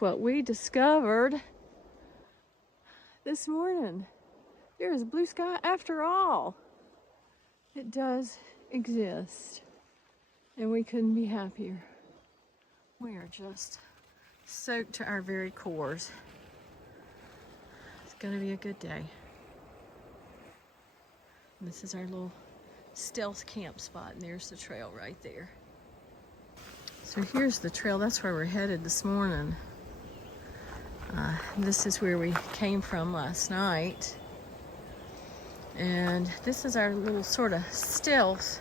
look what we discovered this morning. There is blue sky after all. It does exist, and we couldn't be happier. We are just soaked to our very cores. It's gonna be a good day. And this is our little stealth camp spot, and there's the trail right there. So here's the trail. That's where we're headed this morning. This is where we came from last night. And this is our little sort of stealth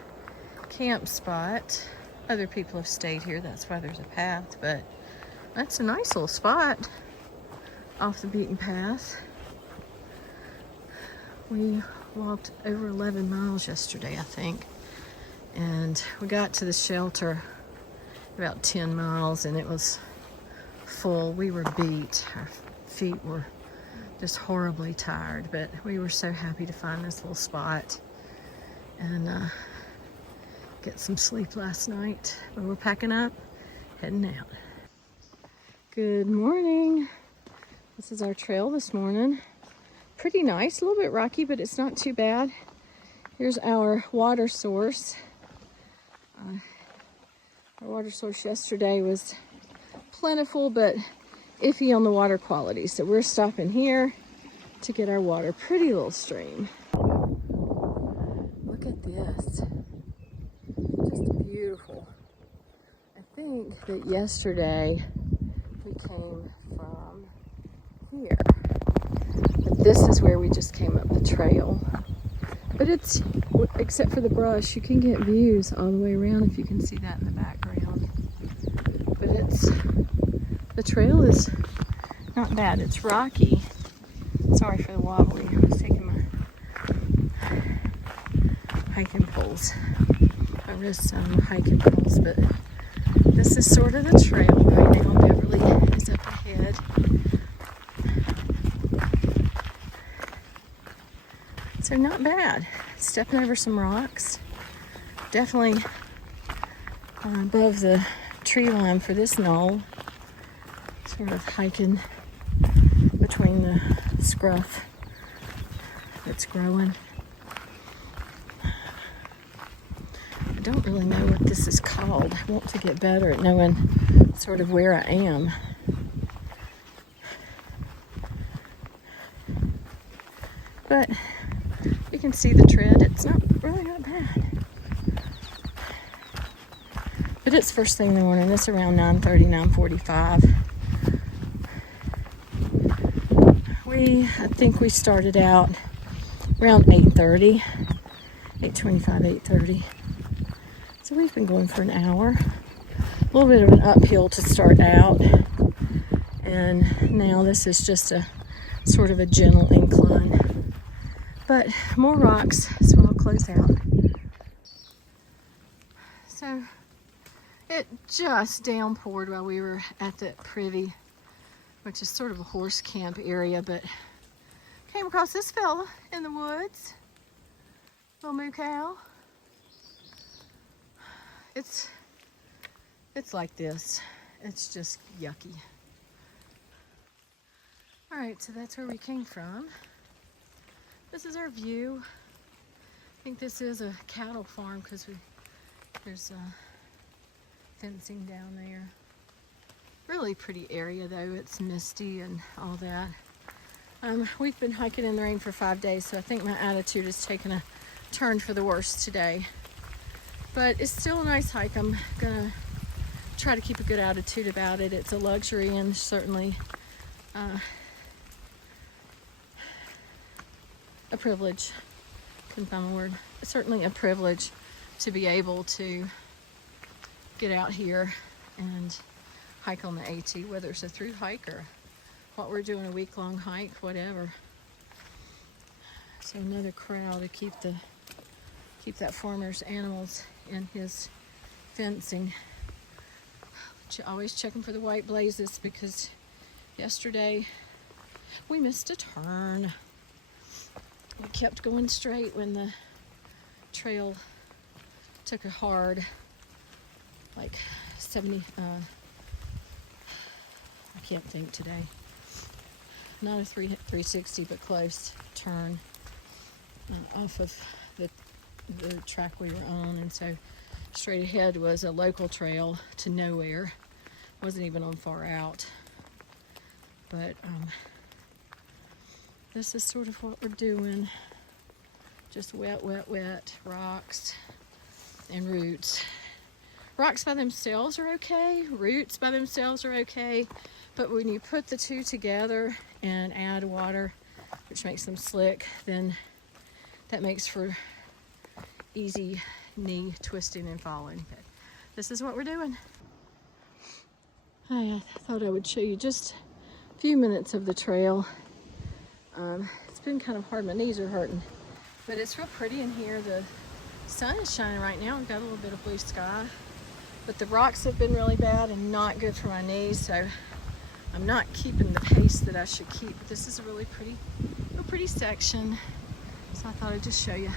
camp spot. Other people have stayed here, that's why there's a path, but that's a nice little spot off the beaten path. We walked over 11 miles yesterday, I think, and we got to the shelter about 10 miles and it was full. We were beat. Our feet were just horribly tired, but we were so happy to find this little spot and get some sleep last night. But we're packing up, heading out. Good morning. This is our trail this morning. Pretty nice, a little bit rocky, but it's not too bad. Here's our water source. Our water source yesterday was plentiful, but iffy on the water quality. So we're stopping here to get our water. Pretty little stream. Look at this. Just beautiful. I think that yesterday we came from here. But this is where we just came up the trail. But it's, except for the brush, you can get views all the way around if you can see that in the background. But the trail is not bad. It's rocky. Sorry for the wobbly. I was taking my hiking poles. My wrists on my hiking poles, but this is sort of the trail right now. Beverly is up ahead. So not bad. Stepping over some rocks. Definitely above the tree line for this knoll. Sort of hiking between the scruff that's growing. I don't really know what this is called. I want to get better at knowing sort of where I am. But you can see the tread. It's really not bad. But it's first thing in the morning. It's around 9:30, 9:45. I think we started out around 8:30, 8:25, 8:30. So we've been going for an hour. A little bit of an uphill to start out. And now this is just a sort of a gentle incline. But more rocks, so I'll close out. So it just downpoured while we were at the privy, which is sort of a horse camp area, but came across this fella in the woods. Little moo cow. It's like this. It's just yucky. All right, so that's where we came from. This is our view. I think this is a cattle farm because there's fencing down there. Really pretty area though. It's misty and all that. We've been hiking in the rain for 5 days, so I think my attitude has taken a turn for the worse today. But it's still a nice hike. I'm gonna try to keep a good attitude about it. It's a luxury and certainly a privilege. Couldn't find the word. It's certainly a privilege to be able to get out here and hike on the AT, whether it's a through hike or what we're doing, a week-long hike, whatever. So another corral to keep that farmer's animals in his fencing. Always checking for the white blazes because yesterday we missed a turn. We kept going straight when the trail took a hard, like 70, I can't think today. Not a 360, but close turn off of the track we were on, and so straight ahead was a local trail to nowhere. Wasn't even on far out, but this is sort of what we're doing. Just wet, wet, wet rocks and roots. Rocks by themselves are okay, roots by themselves are okay, but when you put the two together and add water, which makes them slick, then that makes for easy knee twisting and falling. But this is what we're doing. I thought I would show you just a few minutes of the trail. It's been kind of hard, my knees are hurting, but it's real pretty in here. The sun is shining right now. We've got a little bit of blue sky, but the rocks have been really bad and not good for my knees, so I'm not keeping the pace that I should keep. But this is a really pretty section, so I thought I'd just show you.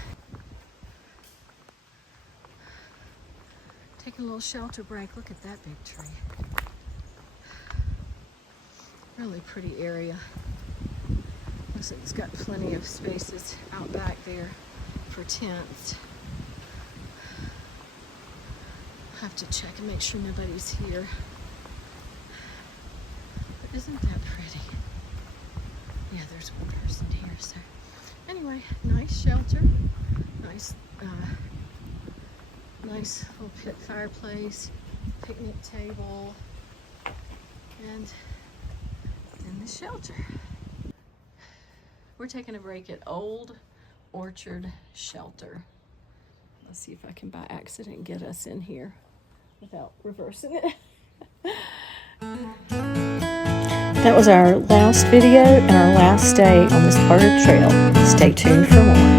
Take a little shelter break. Look at that big tree. Really pretty area. Looks like it's got plenty of spaces out back there for tents. Have to check and make sure nobody's here. But isn't that pretty? Yeah, there's one person here. So anyway, nice shelter, nice little pit fireplace, picnic table, and in the shelter. We're taking a break at Old Orchard Shelter. Let's see if I can by accident get us in here without reversing it. That was our last video and our last day on this part of the trail. Stay tuned for more.